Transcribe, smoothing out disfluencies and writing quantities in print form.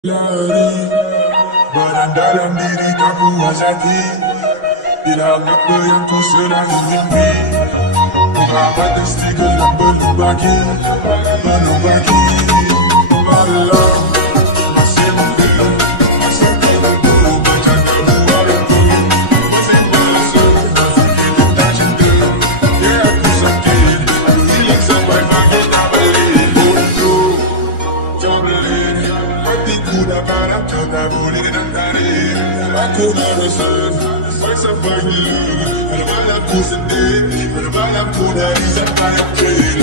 Lari, barang dalam diri kamu azadi. Ilham apa yang ku sedang mimpi. Muhammad istiqlal yang belum bagi. Malam masih muda, masa kita dulu bercanda bualan tu. Masih merasa kita tak cinta. Ya aku sakit, aku hilang sampai pagi tak balik. Untuk jomblin, hatiku dah parah tak boleh dan tarik. Aku merasa sampai gila. Malam-malam ku sedih, malam-malam ku nangis sampai akhir.